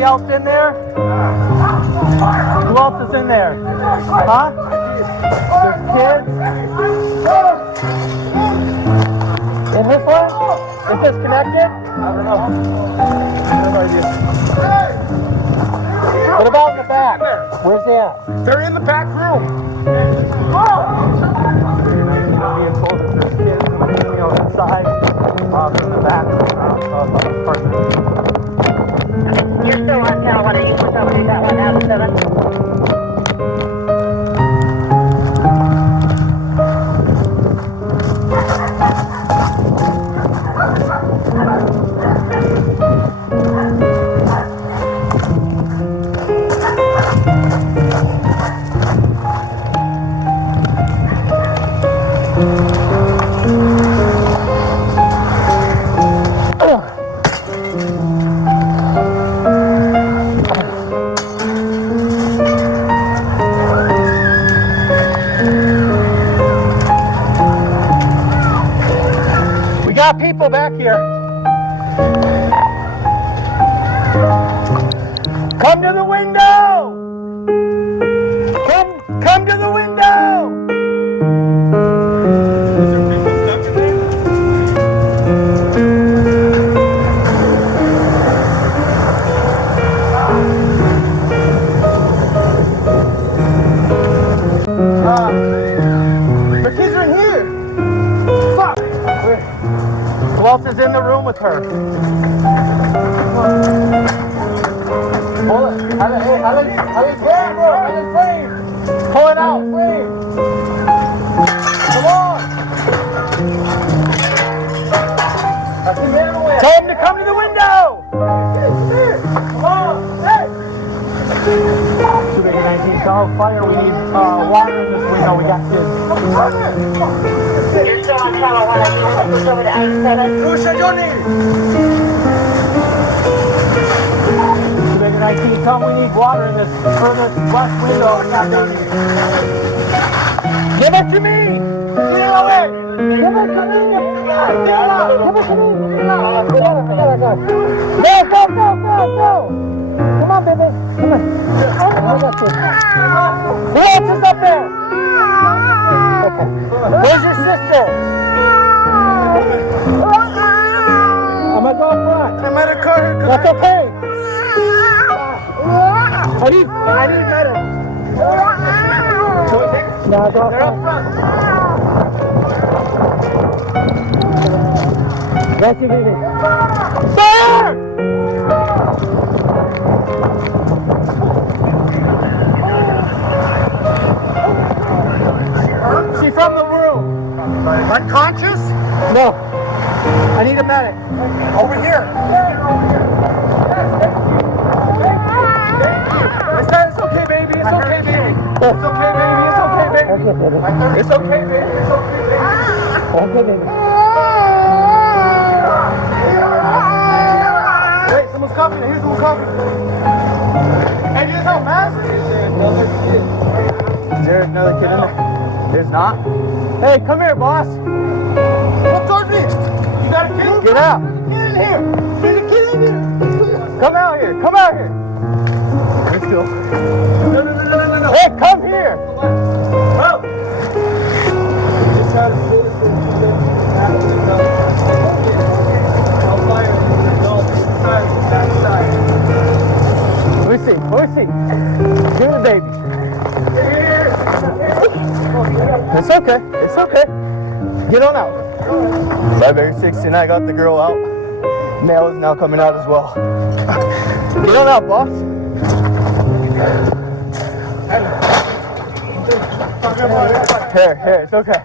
Anybody else in there? Who else is in there? Huh? There's kids? In this one? Is this connected? I don't know. No idea. What about in the back? Where's they at? They're in the back room. Being told that there's kids inside in the back apartment. You're still on channel 1. Are you for somebody that one out of 7? People back here. Come to the window. Come to the window. Is there people stuck in there? The kids are in here. Fuck. Who else is in the room with her? Hold it. Hey, frame. Pull it out, frame. Come on. Tell him to come to the window. Come on. Hey. 219 call fire. We need water in this window. We got kids. You're still on channel 1. Are you switch over to item 7? Rusha Johnny! 219 come. We need water in this furthest west window. Give it to me. Give it away. Give it to me. Give it to me. Go. Come on, baby. Come on. I got you. Who else is up there? Okay. Where's your sister? I'm gonna go up front. I'm at a car. That's okay. I need better. No, go up front. That's it, baby. Fire! She's from the room. Unconscious? No. I need a medic. Over here. It's okay, baby. It's okay, baby. It's okay, baby. It's okay, baby. It's okay, baby. It's okay, baby. Okay, baby. Wait, someone's coughing. Here's someone coughing. Hey, do you have a mask? Is there another kid in there? There's not. Hey, come here, boss. Come towards me. You got a kid? Get out. Get in here. There's a kid in here. Come out here. Come out here. Let's go. No. Hey, come here. Help. Just try to sit Let me see. Give me the baby. It's okay. Get on out. 5/69, I got the girl out. Male is now coming out as well. Get on out, boss. Here, it's okay.